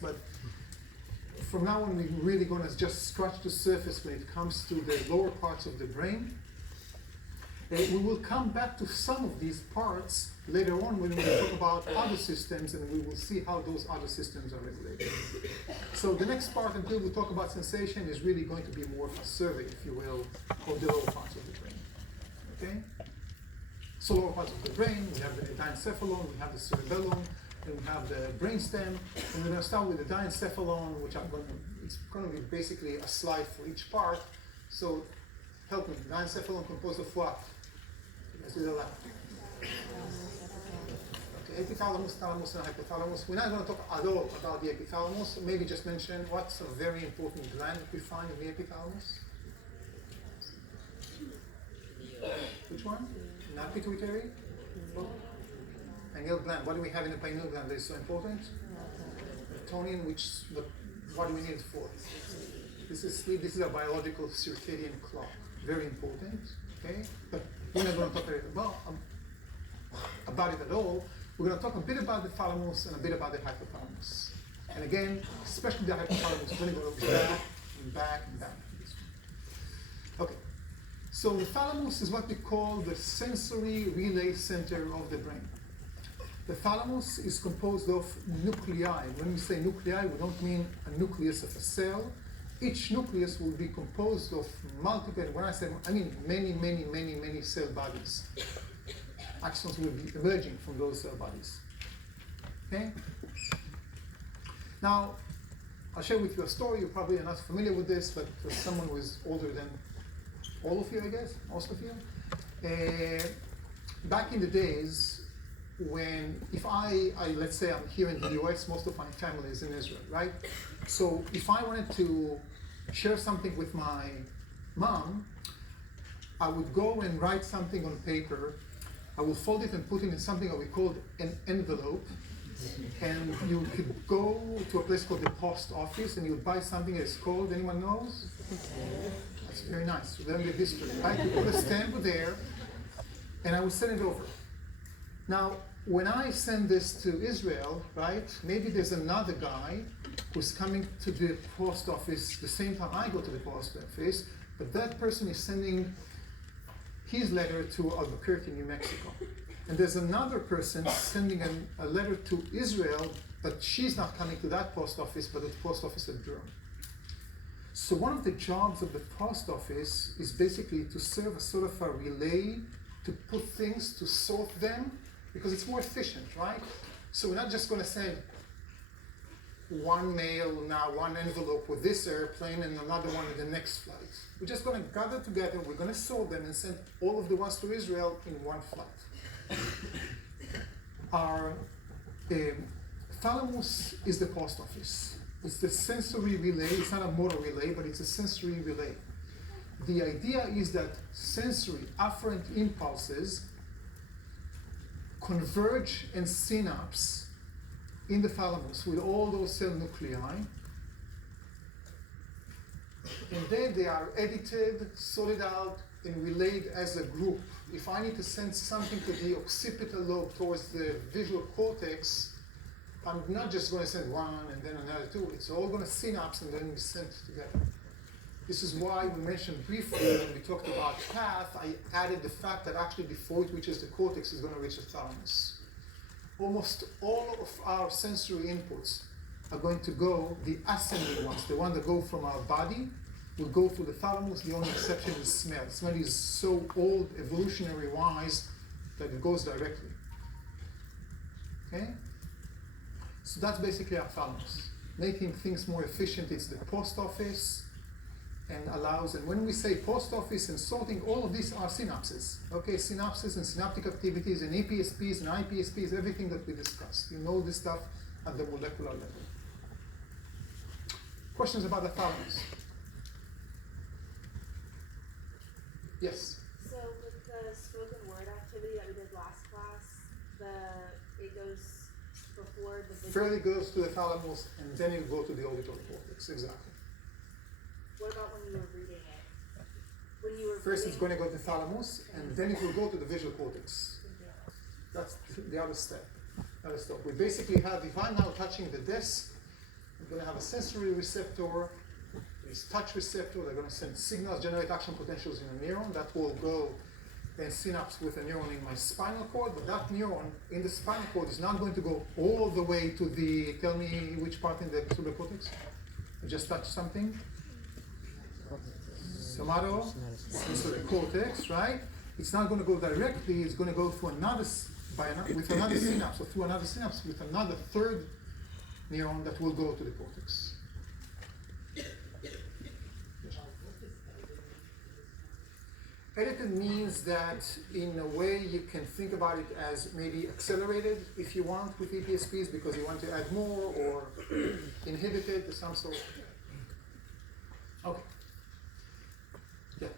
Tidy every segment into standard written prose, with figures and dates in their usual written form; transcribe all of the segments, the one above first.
but from now on, we're really going to just scratch the surface when it comes to the lower parts of the brain. We will come back to some of these parts later on when we talk about other systems, and we will see how those other systems are regulated. So the next part, until we talk about sensation, is really going to be more of a survey, if you will, of the lower parts of the brain. Okay? So lower parts of the brain, we have the diencephalon, we have the cerebellum, and we have the brainstem. And we're going to start with the diencephalon, which it's going to be basically a slide for each part. So help me, diencephalon composed of what? Let's do the left. Okay, epithalamus, thalamus, and hypothalamus. We're not going to talk at all about the epithalamus. Maybe just mention what's a very important gland that we find in the epithalamus. Which one? Not pituitary? Pineal gland. What do we have in the pineal gland that is so important? Melatonin, but what do we need it for? This is sleep. This is a biological circadian clock. Very important. Okay? But we're not going to talk about it at all. We're going to talk a bit about the thalamus and a bit about the hypothalamus. And again, especially the hypothalamus, we're going to go back and back and back. Okay. So the thalamus is what we call the sensory relay center of the brain. The thalamus is composed of nuclei. When we say nuclei, we don't mean a nucleus of a cell. Each nucleus will be composed of multiple, when I say, I mean many cell bodies. Axons will be emerging from those cell bodies. Okay? Now, I'll share with you a story. You probably are not familiar with this, but for someone who is older than all of you, I guess, most of you. Back in the days, if let's say I'm here in the US, most of my family is in Israel, right? So if I wanted to share something with my mom, I would go and write something on paper. I will fold it and put it in something that we called an envelope. And you could go to a place called the post office and you would buy something that's called, anyone knows? That's very nice. We learned the history, right? You put a stamp there and I would send it over. Now, when I send this to Israel, right, maybe there's another guy who's coming to the post office the same time I go to the post office, but that person is sending his letter to Albuquerque, New Mexico. And there's another person sending a letter to Israel, but she's not coming to that post office, but at the post office at Durham. So one of the jobs of the post office is basically to serve a sort of a relay, to put things, to sort them, because it's more efficient, right? So we're not just going to send one mail now, one envelope with this airplane and another one in the next flight. We're just going to gather together, we're going to sort them and send all of the ones to Israel in one flight. Our thalamus is the post office. It's the sensory relay. It's not a motor relay, but it's a sensory relay. The idea is that sensory afferent impulses converge and synapse in the thalamus with all those cell nuclei, and then they are edited, sorted out, and relayed as a group. If I need to send something to the occipital lobe towards the visual cortex, I'm not just going to send one and then another two. It's all going to synapse and then be sent together. This is why we mentioned briefly when we talked about path, I added the fact that actually before it reaches the cortex, it's going to reach the thalamus. Almost all of our sensory inputs are going to go, the ascending ones, the ones that go from our body, will go through the thalamus. The only exception is smell. Smell is so old, evolutionary-wise, that it goes directly. Okay? So that's basically our thalamus. Making things more efficient, it's the post office, and allows, and when we say post office and sorting, all of these are synapses. Okay, synapses and synaptic activities and EPSPs and IPSPs, everything that we discussed. You know this stuff at the molecular level. Questions about the thalamus? Yes? So with the spoken word activity that we did last class, it goes before the visual. Fairly goes to the thalamus and then you go to the auditory cortex, exactly. What about when you were reading it? First it's going to go to the thalamus and then it will go to the visual cortex. That's the other step. We basically have, if I'm now touching the desk, a sensory receptor, this touch receptor. They're going to send signals, generate action potentials in a neuron that will go and synapse with a neuron in my spinal cord. But that neuron in the spinal cord is not going to go all the way to the, tell me which part in the cerebral cortex? I just touched something. Somatosensory cortex, right? It's not going to go directly. It's going to go through with another synapse, or through another synapse with another third neuron that will go to the cortex. Edited means that in a way you can think about it as maybe accelerated if you want with EPSPs because you want to add more, or inhibited to some sort. Okay. Yeah.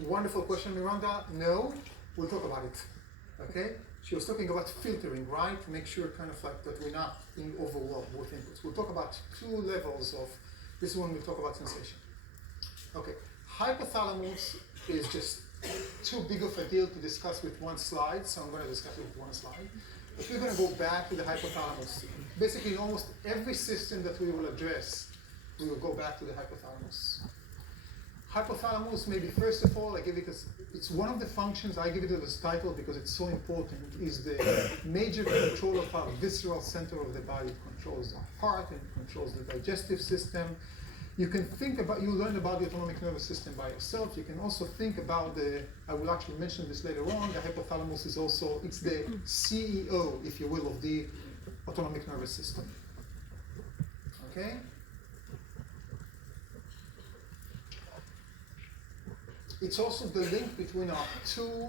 Wonderful question, Miranda. No, we'll talk about it. Okay? She was talking about filtering, right? To make sure kind of like that we're not being overwhelmed with inputs. We'll talk about two levels of, this is when we talk about sensation. Okay, hypothalamus is just too big of a deal to discuss with one slide, so I'm going to discuss it with one slide. But we're going to go back to the hypothalamus. Basically, in almost every system that we will address, we will go back to the hypothalamus. Hypothalamus, maybe first of all, I give it as, it's one of the functions, I give it as a title because it's so important, is the major control of our visceral center of the body. It controls the heart and it controls the digestive system. You can think about, you learn about the autonomic nervous system by yourself. You can also think about the, I will actually mention this later on, the hypothalamus is also, it's the CEO, if you will, of the autonomic nervous system. Okay? It's also the link between our two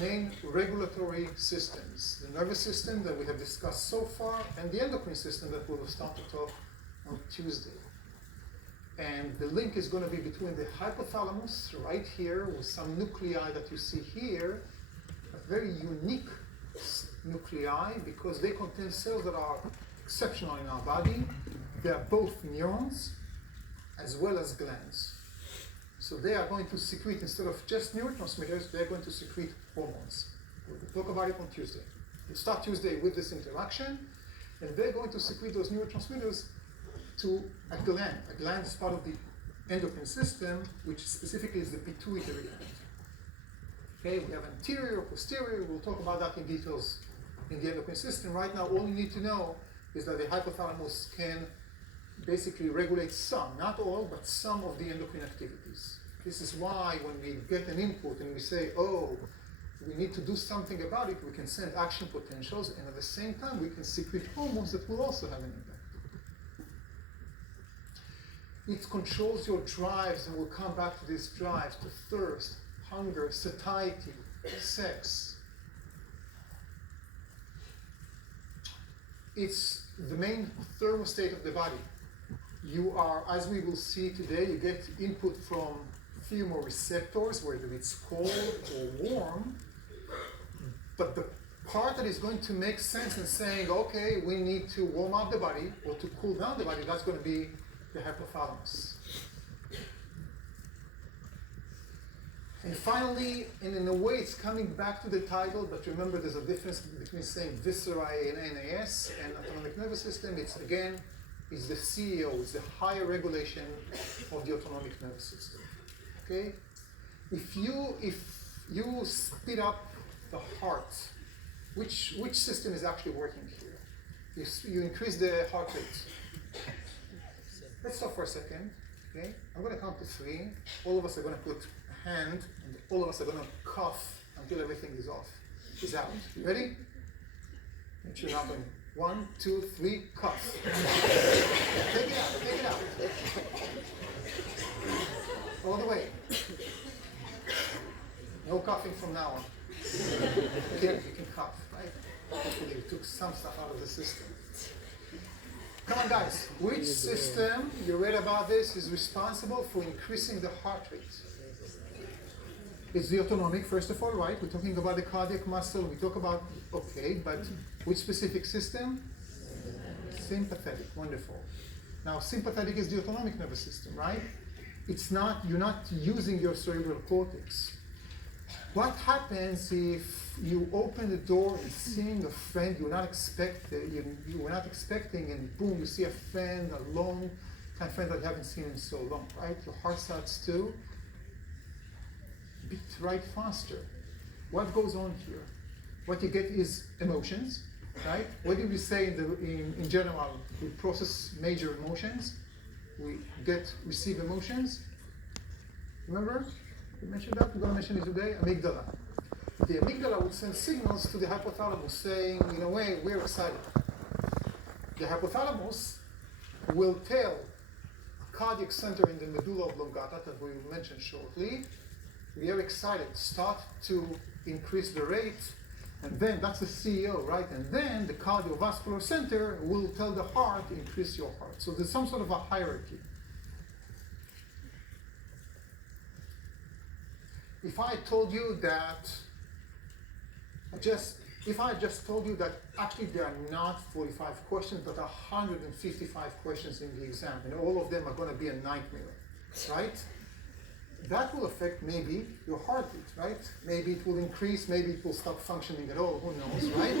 main regulatory systems, the nervous system that we have discussed so far, and the endocrine system that we will start to talk on Tuesday. And the link is going to be between the hypothalamus, right here, with some nuclei that you see here, a very unique nuclei, because they contain cells that are exceptional in our body. They are both neurons, as well as glands. So they are going to secrete, instead of just neurotransmitters, they're going to secrete hormones. We'll talk about it on Tuesday. We'll start Tuesday with this interaction, and they're going to secrete those neurotransmitters to a gland. A gland is part of the endocrine system, which specifically is the pituitary gland. Okay, we have anterior, posterior, we'll talk about that in details in the endocrine system. Right now, all you need to know is that the hypothalamus can basically regulate some, not all, but some of the endocrine activities. This is why when we get an input and we say, oh, we need to do something about it, we can send action potentials, and at the same time we can secrete hormones that will also have an impact. It controls your drives, and we'll come back to these drives, to thirst, hunger, satiety, sex. It's the main thermostat of the body. You are, as we will see today, you get input from thermoreceptors, whether it's cold or warm, but the part that is going to make sense in saying, okay, we need to warm up the body or to cool down the body, that's going to be the hypothalamus. And finally, and in a way it's coming back to the title, but remember there's a difference between saying viscerae and NAS and autonomic nervous system. It's again, is the CEO, it's the higher regulation of the autonomic nervous system. Okay? If you speed up the heart, which system is actually working here? You increase the heart rate. Let's stop for a second. Okay? I'm going to count to 3. All of us are going to put a hand, and all of us are going to cough until everything is off. Is out. You ready? It should happen. 1, 2, 3, cough. Take it out, take it out. All the way. No coughing from now on. You can cough, right? Hopefully you took some stuff out of the system. Come on guys, which system, you read about this, is responsible for increasing the heart rate? It's the autonomic, first of all, right? We're talking about the cardiac muscle, we talk about, okay, but which specific system? Sympathetic, wonderful. Now, sympathetic is the autonomic nervous system, right? It's not, you're not using your cerebral cortex. What happens if you open the door and seeing a friend you were not expecting, and boom, you see a friend, a long time friend that you haven't seen in so long, right? Your heart starts to beat right faster. What goes on here? What you get is emotions, right? What did we say in general? We process major emotions. We receive emotions. Remember? We mentioned that. We're going to mention it today. Amygdala. The amygdala would send signals to the hypothalamus saying, in a way, we're excited. The hypothalamus will tell a cardiac center in the medulla oblongata that we will mention shortly, we are excited, start to increase the rate, and then that's the CEO, right? And then the cardiovascular center will tell the heart, increase your heart. So there's some sort of a hierarchy. If I told you that, if I just told you that actually there are not 45 questions, but 155 questions in the exam, and all of them are going to be a nightmare, right? That will affect maybe your heartbeat, right? Maybe it will increase, maybe it will stop functioning at all, who knows, right?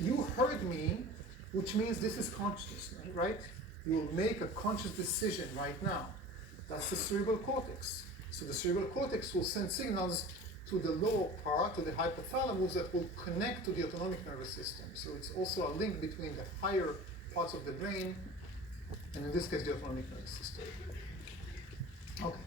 You heard me, which means this is consciousness, right? You will make a conscious decision right now. That's the cerebral cortex. So the cerebral cortex will send signals to the lower part, to the hypothalamus, that will connect to the autonomic nervous system. So it's also a link between the higher parts of the brain, and in this case, the autonomic nervous system. Okay.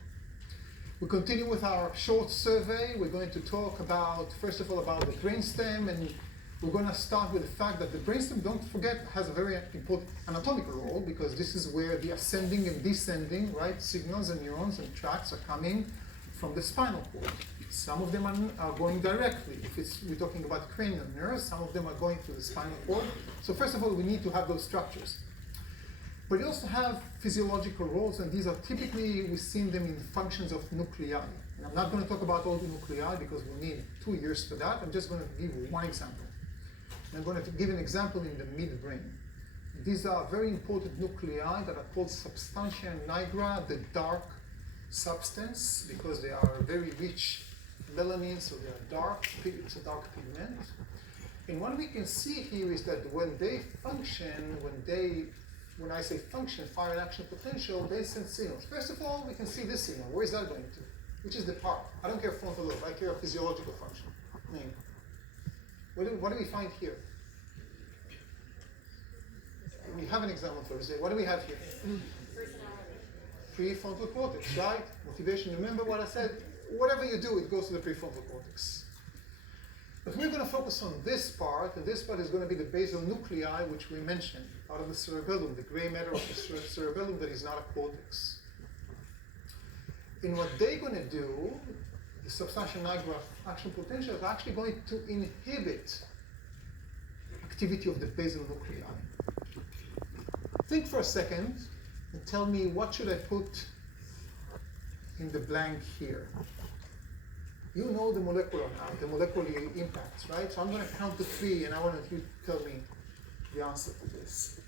We continue with our short survey. We're going to talk about, first of all, about the brainstem, and we're going to start with the fact that the brainstem, don't forget, has a very important anatomical role, because this is where the ascending and descending, right, signals and neurons and tracts are coming from the spinal cord. Some of them are going directly. If we're talking about cranial nerves, some of them are going through the spinal cord. So first of all, we need to have those structures. But you also have physiological roles, and these are typically, we've seen them in functions of nuclei. And I'm not going to talk about all the nuclei because we'll need 2 years for that. I'm just going to give you one example. I'm going to give an example in the midbrain. These are very important nuclei that are called substantia nigra, the dark substance, because they are very rich melanin, so they are dark, it's a dark pigment. And what we can see here is that when they function, when I say function, fire and action potential, they send signals. First of all, we can see this signal. Where is that going to? Which is the part. I don't care frontal lobe, I care physiological function. What do we find here? We have an example Thursday. What do we have here? Prefrontal cortex, right? Motivation. Remember what I said? Whatever you do, it goes to the prefrontal cortex. But we're going to focus on this part, and this part is going to be the basal nuclei, which we mentioned, out of the cerebellum, the gray matter of the cerebellum that is not a cortex. And what they're going to do, the substantia nigra action potential, is actually going to inhibit activity of the basal nuclei. Think for a second and tell me, what should I put in the blank here? You know the molecular now, the molecular impacts, right? So I'm going to count to 3, and I want you to tell me the answer to this.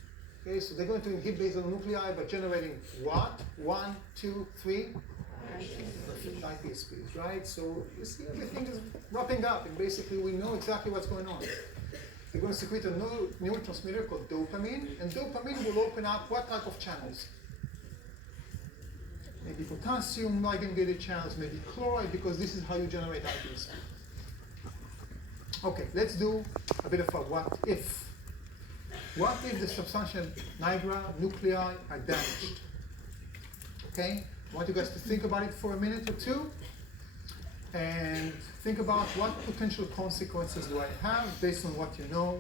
Okay, so they're going to inhibit basal nuclei by generating what? 1, 2, 3? Perfect, IPSPs, right? So you see everything is wrapping up, and basically we know exactly what's going on. They're going to secrete a neurotransmitter called dopamine, and dopamine will open up what type of channels? Maybe potassium ligand-gated channels, maybe chloride, because this is how you generate IPSP. Okay, let's do a bit of a what if. What if the substantia nigra nuclei are damaged? Okay, I want you guys to think about it for a minute or two, and think about what potential consequences do I have based on what you know.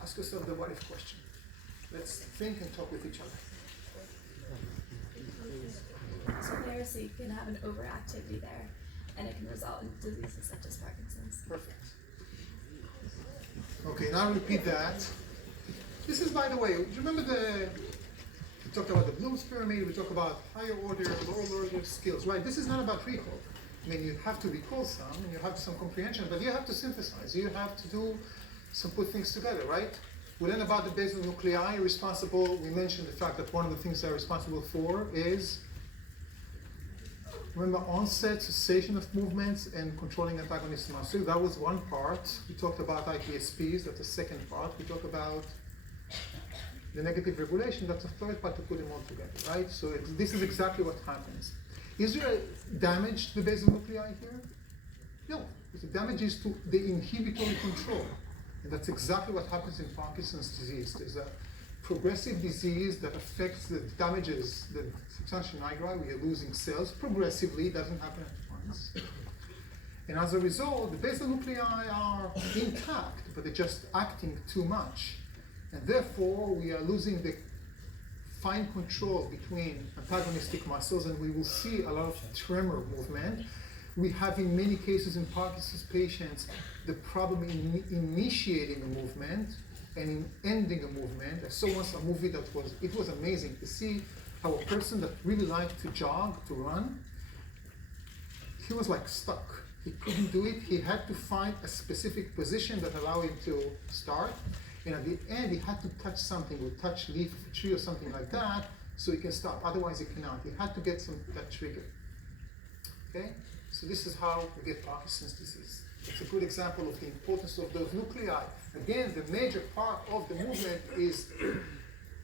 Ask yourself the what if question. Let's think and talk with each other. So you can have an overactivity there, and it can result in diseases such as Parkinson's. Perfect. Okay, now repeat that. This is, by the way, do you remember we talked about the Bloom's pyramid, we talked about higher order, lower order skills, right? This is not about recall. I mean, you have to recall some, and you have some comprehension, but you have to synthesize. You have to do some put things together, right? We learned about the basal nuclei responsible. We mentioned the fact that one of the things they're responsible for is Remember onset, cessation of movements, and controlling antagonist muscle. That was one part. We talked about ITSPs, that's the second part. We talked about the negative regulation, that's the third part, to put them all together, right? So this is exactly what happens. Is there damage to the basal nuclei here? No. The damage is to the inhibitory control. And that's exactly what happens in Parkinson's disease. There's a progressive disease that affects the damages the substantia nigra. We are losing cells progressively. It doesn't happen at once. And as a result, the basal nuclei are intact, but they're just acting too much. And therefore, we are losing the fine control between antagonistic muscles, and we will see a lot of tremor movement. We have in many cases in Parkinson's patients the problem in initiating a movement and in ending a movement. I saw once a movie that was amazing to see how a person that really liked to jog, to run, he was like stuck. He couldn't do it. He had to find a specific position that allowed him to start. And at the end, he had to touch something, or touch leaf of a tree or something like that, so he can stop. Otherwise, he cannot. He had to get that trigger. Okay? So this is how we get Parkinson's disease. It's a good example of the importance of those nuclei. Again, the major part of the movement is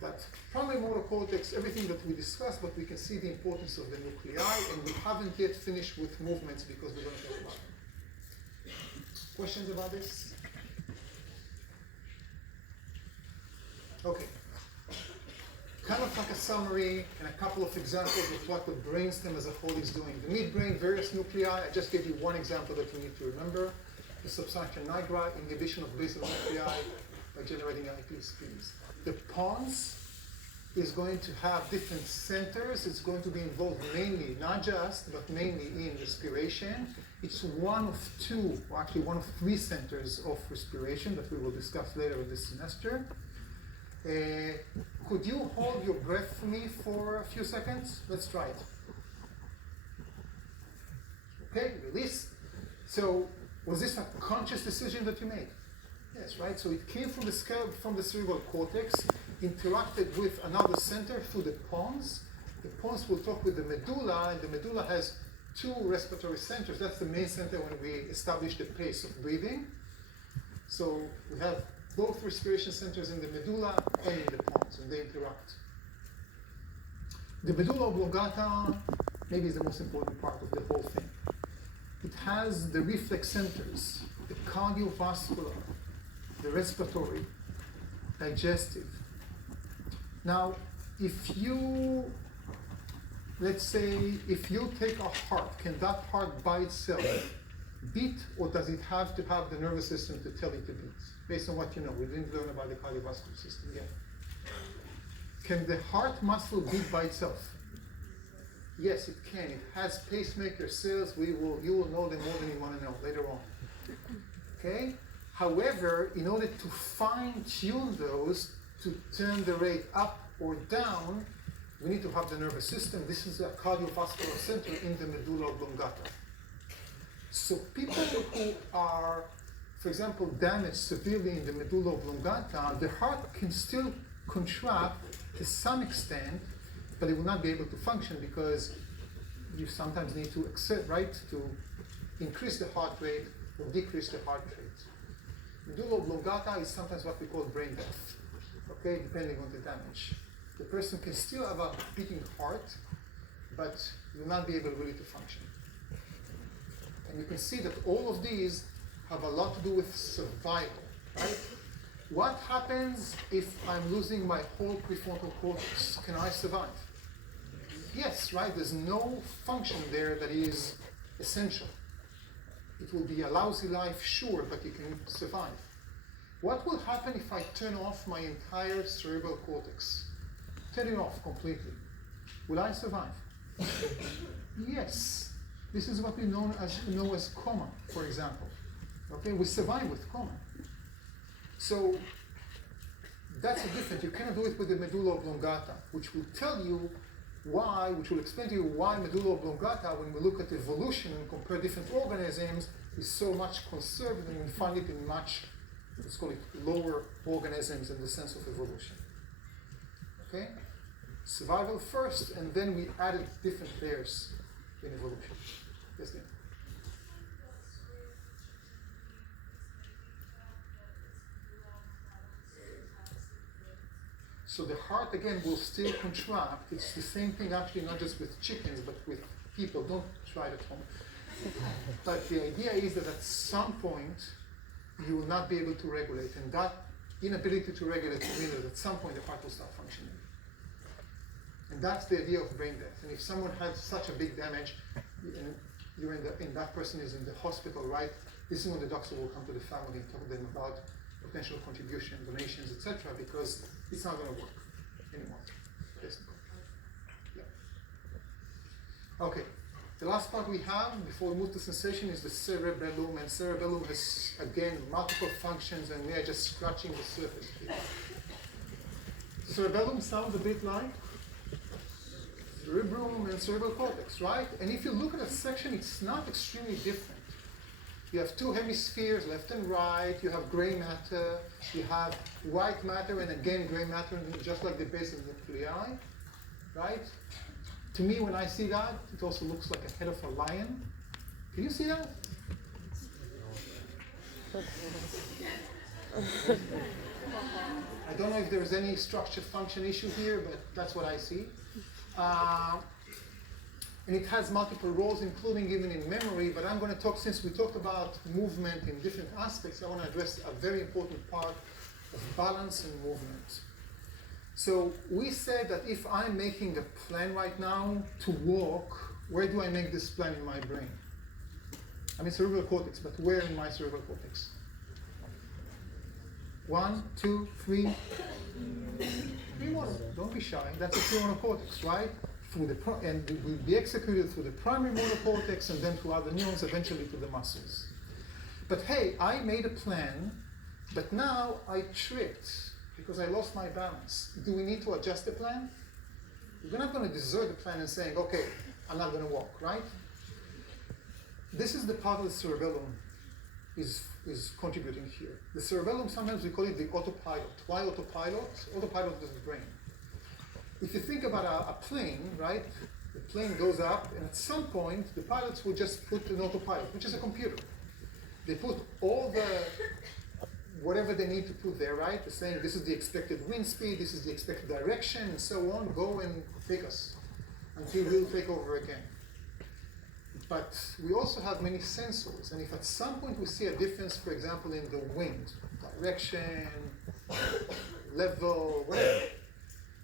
that primary motor cortex, everything that we discussed, but we can see the importance of the nuclei, and we haven't yet finished with movements because we're going to talk about them. Questions about this? Okay. Kind of like a summary and a couple of examples of what the brainstem as a whole is doing. The midbrain, various nuclei. I just gave you one example that you need to remember. The substantia nigra, inhibition of basal nuclei by generating ITSPs. The pons is going to have different centers. It's going to be involved mainly, not just, but mainly in respiration. It's one of two, or actually one of three centers of respiration that we will discuss later in this semester. Could you hold your breath for me for a few seconds? Let's try it. Okay, release. So, was this a conscious decision that you made? Yes, right? So it came from the cerebral cortex, interacted with another center through the pons. The pons will talk with the medulla, and the medulla has two respiratory centers. That's the main center when we establish the pace of breathing. So we have both respiration centers in the medulla and in the pons, and they interact. The medulla oblongata maybe is the most important part of the whole thing. It has the reflex centers, the cardiovascular, the respiratory, digestive. Now, if you, let's say, if you take a heart, can that heart by itself beat, or does it have to have the nervous system to tell it to beat? Based on what you know, we didn't learn about the cardiovascular system yet. Can the heart muscle beat by itself? Yes, it can. It has pacemaker cells. You will know them more than you want to know later on. Okay? However, in order to fine-tune those to turn the rate up or down, we need to have the nervous system. This is a cardiovascular center in the medulla oblongata. So people who are, for example, damaged severely in the medulla oblongata, the heart can still contract to some extent, but it will not be able to function because you sometimes need to exert, right, to increase the heart rate or decrease the heart rate. Medulla oblongata is sometimes what we call brain death, okay, depending on the damage. The person can still have a beating heart, but will not be able really to function. And you can see that all of these have a lot to do with survival, right? What happens if I'm losing my whole prefrontal cortex? Can I survive? Yes, right? There's no function there that is essential. It will be a lousy life, sure, but you can survive. What will happen if I turn off my entire cerebral cortex? Turn it off completely. Will I survive? Yes. This is what we know as coma, for example. Okay, we survive with coma. So that's the difference. You cannot do it with the medulla oblongata, which will tell you why, which will explain to you why medulla oblongata, when we look at evolution and compare different organisms, is so much conserved, and we find it in much, let's call it, lower organisms in the sense of evolution. Okay? Survival first, and then we added different layers in evolution. Yes, Dean? So the heart again will still contract. It's the same thing actually, not just with chickens, but with people. Don't try it at home. But the idea is that at some point you will not be able to regulate, and that inability to regulate means that at some point the heart will stop functioning. And that's the idea of brain death. And if someone had such a big damage, and that person is in the hospital, right? This is when the doctor will come to the family and talk to them about potential contribution, donations, etc., because it's not going to work anymore. Yes. Yeah. Okay. The last part we have before we move to sensation is the cerebellum, and cerebellum has again multiple functions, and we are just scratching the surface here. Cerebellum sounds a bit like cerebrum and cerebral cortex, right? And if you look at a section, it's not extremely different. You have two hemispheres, left and right. You have gray matter. You have white matter, and again gray matter, just like the basal nuclei, right? To me, when I see that, it also looks like a head of a lion. Can you see that? I don't know if there's any structure-function issue here, but that's what I see. And it has multiple roles, including even in memory, but I'm going to talk, since we talked about movement in different aspects, I want to address a very important part of balance and movement. So we said that if I'm making a plan right now to walk, where do I make this plan in my brain? I mean cerebral cortex, but where in my cerebral cortex? 1, 2, 3. Premotor. Don't be shy. That's a premotor cortex, right? And it will be executed through the primary motor cortex and then through other neurons, eventually to the muscles. But hey, I made a plan, but now I tripped because I lost my balance. Do we need to adjust the plan? We're not going to desert the plan and saying, okay, I'm not going to walk, right? This is the part of the cerebellum is contributing here. The cerebellum, sometimes we call it the autopilot. Why autopilot? Autopilot is the brain. If you think about a plane, right? The plane goes up, and at some point, the pilots will just put an autopilot, which is a computer. They put all the whatever they need to put there, right? They're saying this is the expected wind speed, this is the expected direction, and so on. Go and take us until we'll take over again. But we also have many sensors, and if at some point we see a difference, for example, in the wind, direction, level, whatever,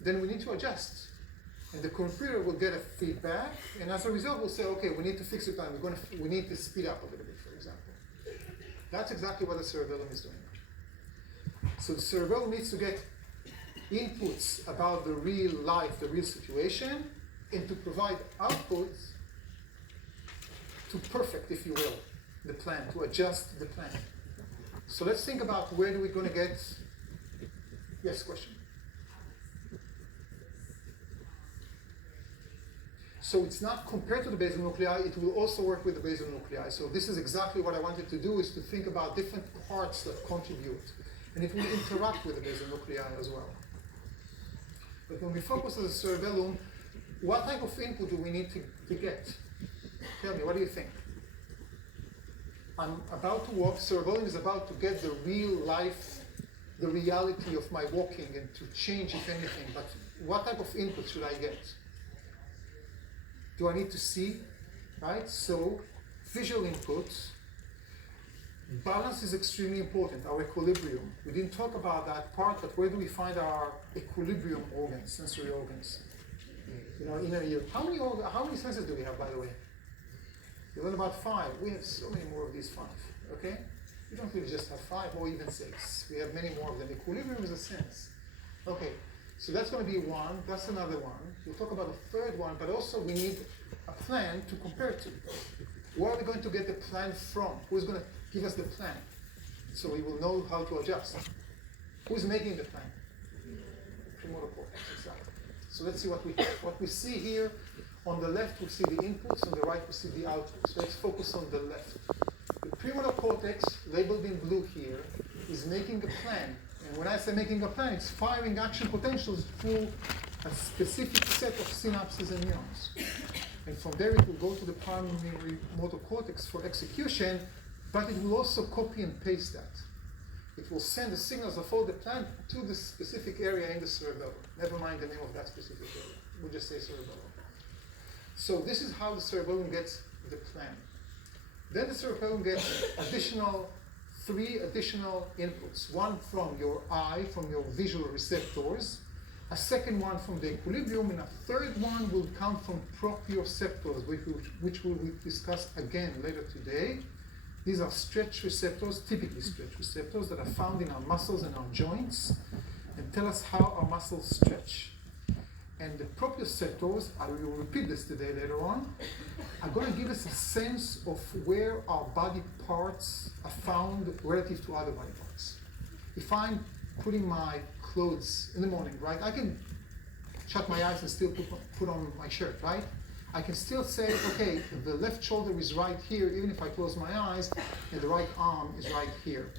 then we need to adjust. And the computer will get a feedback, and as a result, we'll say, okay, we need to fix the time. We need to speed up a little bit, for example. That's exactly what the cerebellum is doing. So the cerebellum needs to get inputs about the real life, the real situation, and to provide outputs to perfect, if you will, the plan, to adjust the plan. So let's think about where we're going to get. Yes, question. So it's not compared to the basal nuclei, it will also work with the basal nuclei. So this is exactly what I wanted to do, is to think about different parts that contribute. And it will interact with the basal nuclei as well. But when we focus on the cerebellum, what type of input do we need to get? Tell me, what do you think? I'm about to walk, cerebellum is about to get the real life, the reality of my walking and to change, if anything. But what type of input should I get? Do I need to see, right? So visual inputs. Balance is extremely important, our equilibrium. We didn't talk about that part, but where do we find our equilibrium organs, sensory organs? You know, inner ear. How many senses do we have, by the way? You learn about 5. We have so many more of these 5, okay? We don't really just have 5 or even 6. We have many more of them. Equilibrium is a sense. Okay, so that's going to be 1. That's another one. We'll talk about a third one, but also we need a plan to compare to. Where are we going to get the plan from? Who's going to give us the plan? So we will know how to adjust. Who's making the plan? Premotor cortex, exactly. So let's see what we have. What we see here, on the left we see the inputs, on the right we see the outputs. Let's focus on the left. The premotor cortex, labeled in blue here, is making a plan. And when I say making a plan, it's firing action potentials through a specific set of synapses and neurons. And from there it will go to the primary motor cortex for execution, but it will also copy and paste that. It will send the signals of all the plan to the specific area in the cerebellum. Never mind the name of that specific area. We'll just say cerebellum. So this is how the cerebellum gets the plan. Then the cerebellum gets three additional inputs. One from your eye, from your visual receptors, a second one from the equilibrium, and a third one will come from proprioceptors, which we will discuss again later today. These are stretch receptors, typically stretch receptors, that are found in our muscles and our joints and tell us how our muscles stretch. And the proprioceptors, I will repeat this today later on, are going to give us a sense of where our body parts are found relative to other body parts. If I'm putting my clothes in the morning, right, I can shut my eyes and still put on my shirt, right? I can still say, okay, the left shoulder is right here, even if I close my eyes, and the right arm is right here.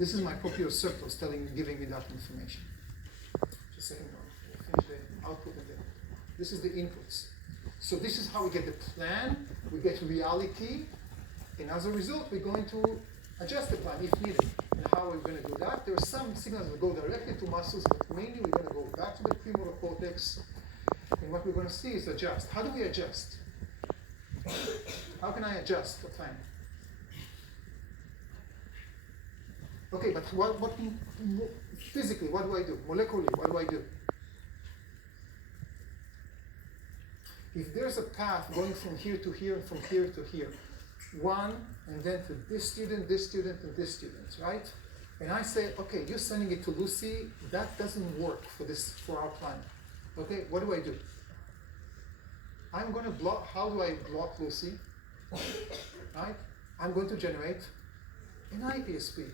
This is my proprioceptors giving me that information. Just a second, we'll finish the output and then. This is the inputs. So this is how we get the plan, we get reality, and as a result, we're going to adjust the plan if needed. And how are we going to do that? There are some signals that go directly to muscles, but mainly we're going to go back to the premotor cortex. And what we're going to see is adjust. How do we adjust? How can I adjust the plan? Okay, but what physically, what do I do? Molecularly, what do I do? If there's a path going from here to here and from here to here, one, and then to this student, and this student, right? And I say, okay, you're sending it to Lucy, that doesn't work for our plan. Okay, what do I do? I'm going to block, how do I block Lucy? Right? I'm going to generate an IPSP.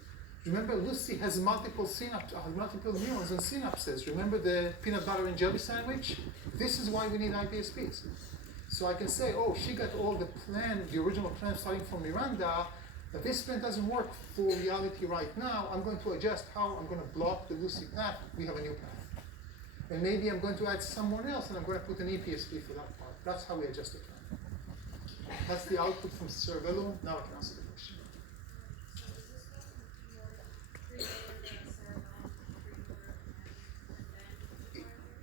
Remember, Lucy has multiple neurons and synapses. Remember the peanut butter and jelly sandwich? This is why we need IPSPs. So I can say, oh, she got all the plan, the original plan starting from Miranda, but this plan doesn't work for reality right now. I'm going to adjust how I'm going to block the Lucy path. We have a new path. And maybe I'm going to add someone else and I'm going to put an EPSP for that part. That's how we adjust the plan. That's the output from cerebellum. Now I can answer the question.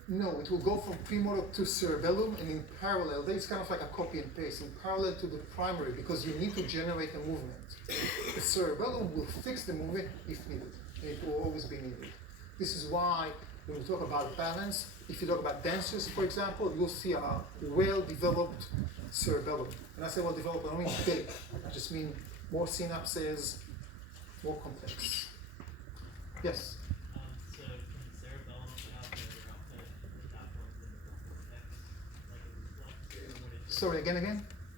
No, it will go from premotor to cerebellum, and in parallel, it's kind of like a copy and paste, in parallel to the primary, because you need to generate a movement. The cerebellum will fix the movement if needed, and it will always be needed. This is why when we talk about balance, if you talk about dancers, for example, you'll see a well-developed cerebellum. And I say well-developed, I don't mean big. I just mean more synapses, more complex. Yes? So can the cerebellum put out motor output without going to the motor cortex, like a reflex? Or would it just, Sorry, again?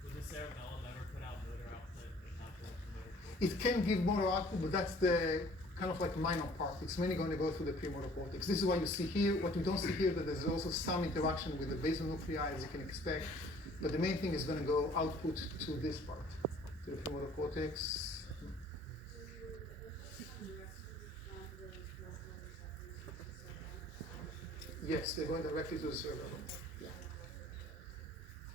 would the cerebellum ever put out motor output without going to the motor cortex? It can give motor output, but that's the kind of like minor part. It's mainly going to go through the premotor cortex. This is what you see here. What we don't see here, that there's also some interaction with the basal nuclei, as you can expect. But the main thing is going to go output to this part, to the premotor cortex. Yes, they're going directly to the cerebellum. Yeah.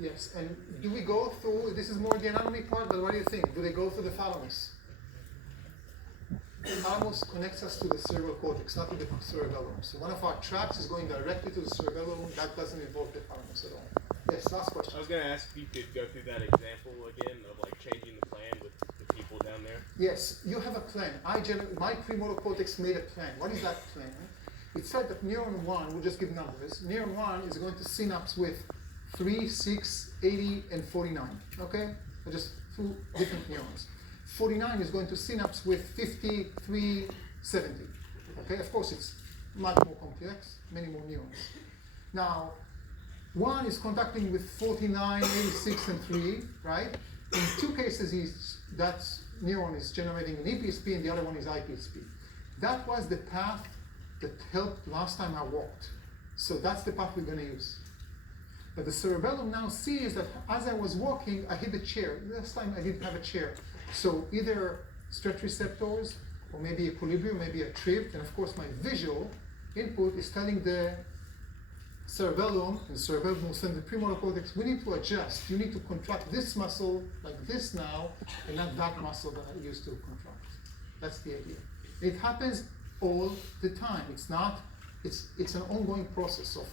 Yes, and do we go through, this is more the anatomy part, but what do you think? Do they go through the thalamus? The thalamus connects us to the cerebral cortex, not to the cerebellum. So one of our tracks is going directly to the cerebellum. That doesn't involve the thalamus at all. Yes, last question. I was going to ask if you could go through that example again of like changing the plan with the people down there. Yes, you have a plan. My premotor cortex made a plan. What is that plan? It said that neuron 1, we'll just give numbers, neuron 1 is going to synapse with 3, 6, 80, and 49, okay? So just two different neurons. 49 is going to synapse with 53, 70, okay? Of course, it's much more complex, many more neurons. Now, 1 is contacting with 49, 86, and 3, right? In two cases, that neuron is generating an EPSP and the other one is IPSP. That was the path that helped last time I walked. So that's the path we're going to use. But the cerebellum now sees that as I was walking, I hit the chair. Last time I didn't have a chair. So either stretch receptors, or maybe equilibrium, maybe a trip, and of course my visual input is telling the cerebellum and cerebellum and the premotor cortex, we need to adjust. You need to contract this muscle like this now, and not that muscle that I used to contract. That's the idea. It happens all the time. It's an ongoing process of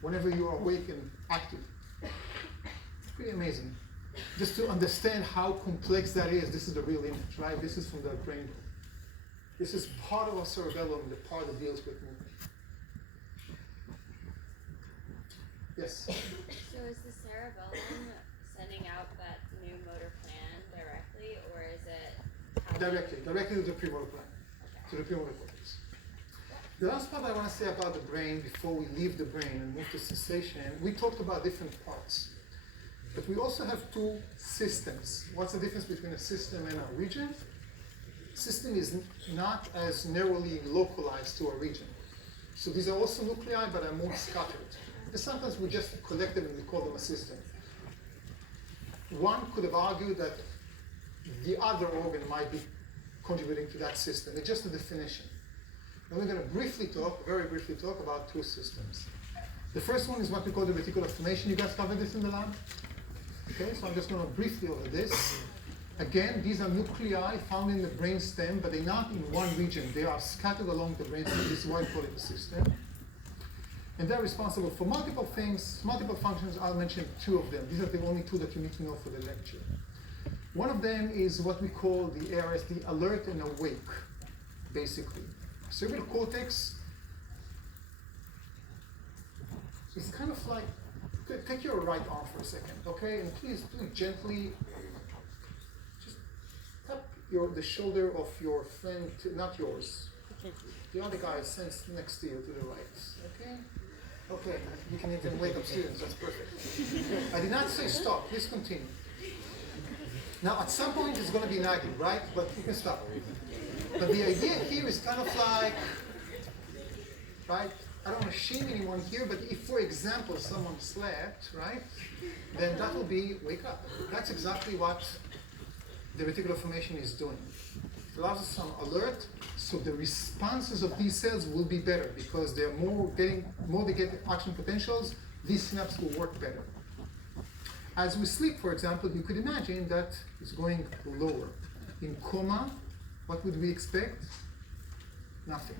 whenever you are awake and active. Pretty amazing. Just to understand how complex that is, this is the real image, right? This is from the brain. This is part of our cerebellum, the part that deals with movement. Yes? So is the cerebellum sending out that new motor plan directly, or is it Directly to the premotor plan, to the premotor cortex. The last part I want to say about the brain before we leave the brain and move to sensation, we talked about different parts. But we also have two systems. What's the difference between a system and a region? System is not as narrowly localized to a region. So these are also nuclei, but are more scattered. And sometimes we just collect them and we call them a system. One could have argued that the other organ might be contributing to that system. It's just a definition. And we're going to very briefly talk about two systems. The first one is what we call the reticular formation. You guys covered this in the lab? Okay, so I'm just going to briefly over this. Again, these are nuclei found in the brain stem, but they're not in one region. They are scattered along the brain stem. This is why we call it a system. And they're responsible for multiple things, multiple functions. I'll mention two of them. These are the only two that you need to know for the lecture. One of them is what we call the ARS, the alert and awake, basically. Cerebral cortex is kind of like, take your right arm for a second, okay? And please gently, just tap the shoulder of your friend, not yours. The other guy is next to you, to the right, okay? Okay, you can even wake up students, that's perfect. I did not say stop, please continue. Now, at some point, it's going to be nagging, right? But you can stop. But the idea here is kind of like, right? I don't want to shame anyone here, but if, for example, someone slept, right? Then that will be wake up. That's exactly what the reticular formation is doing. It allows us some alert, so the responses of these cells will be better because they're more they get action potentials, these synapses will work better. As we sleep, for example, you could imagine that it's going lower. In coma, what would we expect? Nothing.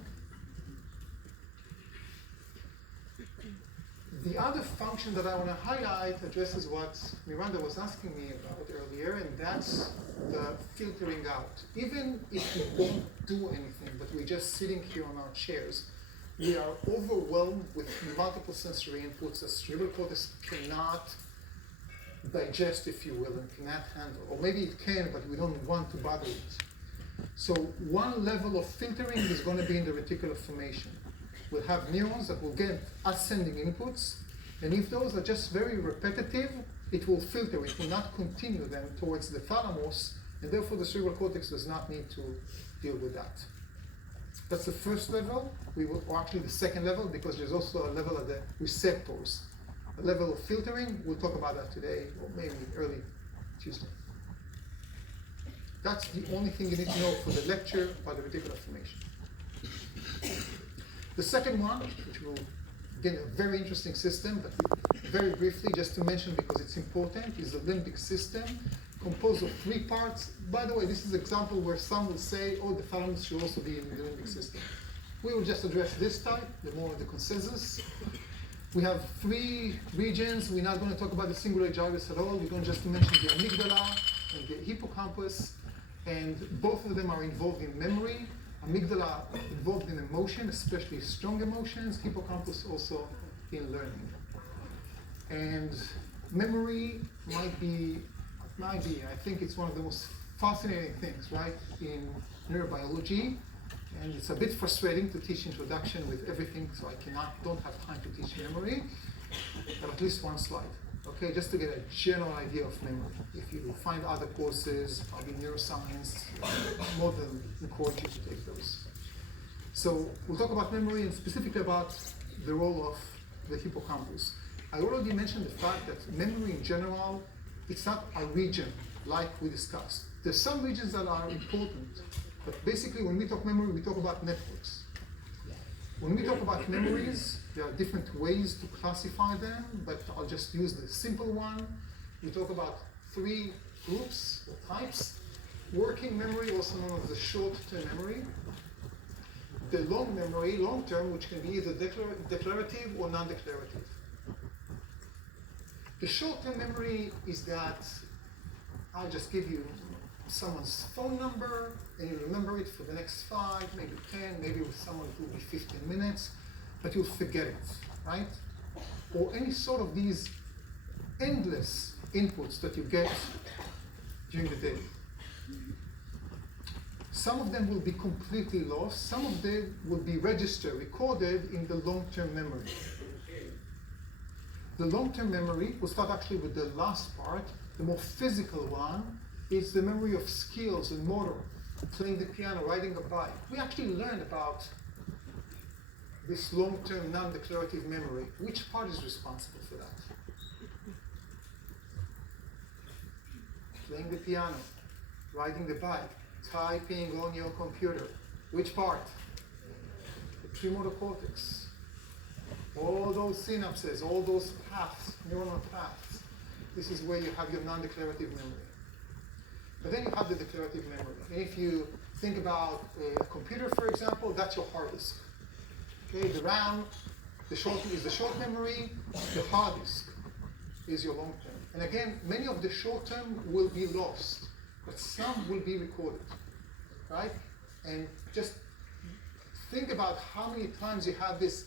The other function that I want to highlight addresses what Miranda was asking me about earlier, and that's the filtering out. Even if we don't do anything, but we're just sitting here on our chairs, we are overwhelmed with multiple sensory inputs. The cerebral cortex cannot digest, if you will, and cannot handle. Or maybe it can, but we don't want to bother it. So one level of filtering is going to be in the reticular formation. We'll have neurons that will get ascending inputs, and if those are just very repetitive, it will filter, it will not continue them towards the thalamus, and therefore the cerebral cortex does not need to deal with that. That's the first level, or actually the second level, because there's also a level of the receptors. A level of filtering, we'll talk about that today, or maybe early Tuesday. That's the only thing you need to know for the lecture about the reticular formation. The second one, which will, again, a very interesting system, but very briefly, just to mention because it's important, is the limbic system, composed of three parts. By the way, this is an example where some will say, oh, the thalamus should also be in the limbic system. We will just address this type, the more of the consensus. We have three regions. We're not going to talk about the cingulate gyrus at all. We're going just to mention the amygdala and the hippocampus, and both of them are involved in memory. Amygdala involved in emotion, especially strong emotions. Hippocampus also in learning. And memory might be, I think it's one of the most fascinating things, right, in neurobiology. And it's a bit frustrating to teach introduction with everything, so I don't have time to teach memory, but at least one slide, okay, just to get a general idea of memory. If you find other courses, probably neuroscience, more than encourage you to take those. So we'll talk about memory and specifically about the role of the hippocampus. I already mentioned the fact that memory in general, it's not a region like we discussed. There's some regions that are important, but basically when we talk memory, we talk about networks. When we talk about memories, there are different ways to classify them, but I'll just use the simple one. We talk about three groups or types. Working memory, also known as the short-term memory. The long memory, long-term, which can be either declarative or non-declarative. The short-term memory is that I'll just give you someone's phone number and you remember it for the next 5, maybe 10, maybe with someone it will be 15 minutes, but you'll forget it, right? Or any sort of these endless inputs that you get during the day. Some of them will be completely lost, some of them will be registered, recorded in the long-term memory. The long-term memory, we'll start actually with the last part, the more physical one, is the memory of skills and motor, playing the piano, riding a bike. We actually learned about this long-term non-declarative memory. Which part is responsible for that? Playing the piano, riding the bike, typing on your computer. Which part? The premotor cortex. All those synapses, all those paths, neuronal paths. This is where you have your non-declarative memory. But then you have the declarative memory. And if you think about a computer, for example, that's your hard disk. Okay, the RAM, is the short memory, the hard disk is your long term. And again, many of the short term will be lost, but some will be recorded, right? And just think about how many times you have this,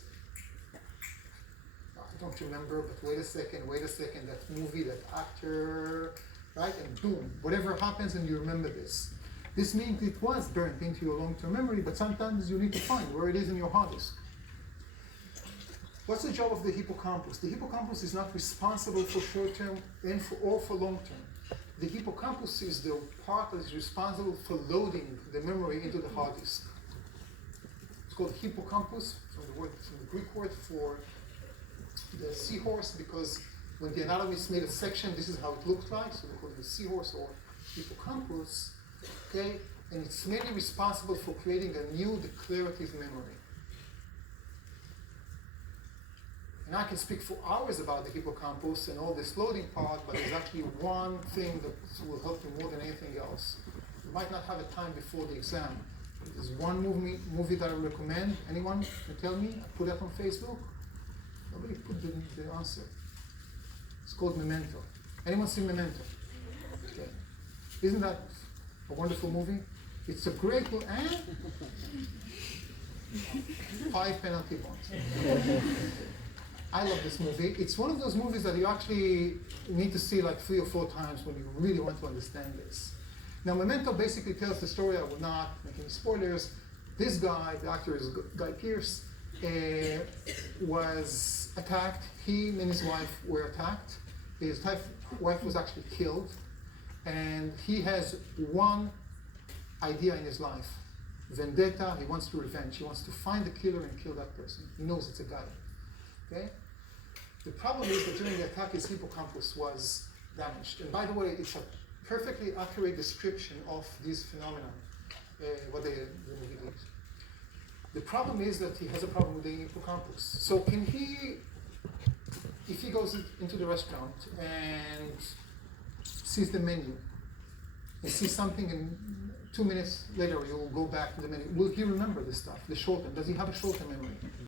I don't remember, but wait a second, that movie, that actor, right? And boom, whatever happens and you remember this. This means it was burnt into your long-term memory, but sometimes you need to find where it is in your hard disk. What's the job of the hippocampus? The hippocampus is not responsible for short-term or for long-term. The hippocampus is the part that is responsible for loading the memory into the hard disk. It's called hippocampus, from the Greek word for the seahorse, because when the anatomist made a section, this is how it looked like, so they call it a seahorse or hippocampus, okay? And it's mainly responsible for creating a new declarative memory. And I can speak for hours about the hippocampus and all this loading part, but there's actually one thing that will help you more than anything else. You might not have a time before the exam. There's one movie that I recommend. Anyone can tell me? I put that on Facebook. Nobody put the answer. It's called Memento. Anyone seen Memento? Okay. Isn't that a wonderful movie? It's a great movie. 5 penalty points. I love this movie. It's one of those movies that you actually need to see like 3 or 4 times when you really want to understand this. Now, Memento basically tells the story. I will not make any spoilers. This guy, the actor is Guy Pearce, was attacked. He and his wife were attacked. His wife was actually killed. And he has one idea in his life. Vendetta, he wants to revenge. He wants to find the killer and kill that person. He knows it's a guy. Okay? The problem is that during the attack, his hippocampus was damaged. And by the way, it's a perfectly accurate description of these phenomena, what the movie did. The problem is that he has a problem with the hippocampus. So can he, if he goes into the restaurant and sees the menu, and sees something and 2 minutes later you'll go back to the menu, will he remember this stuff, the short term? Does he have a short term memory?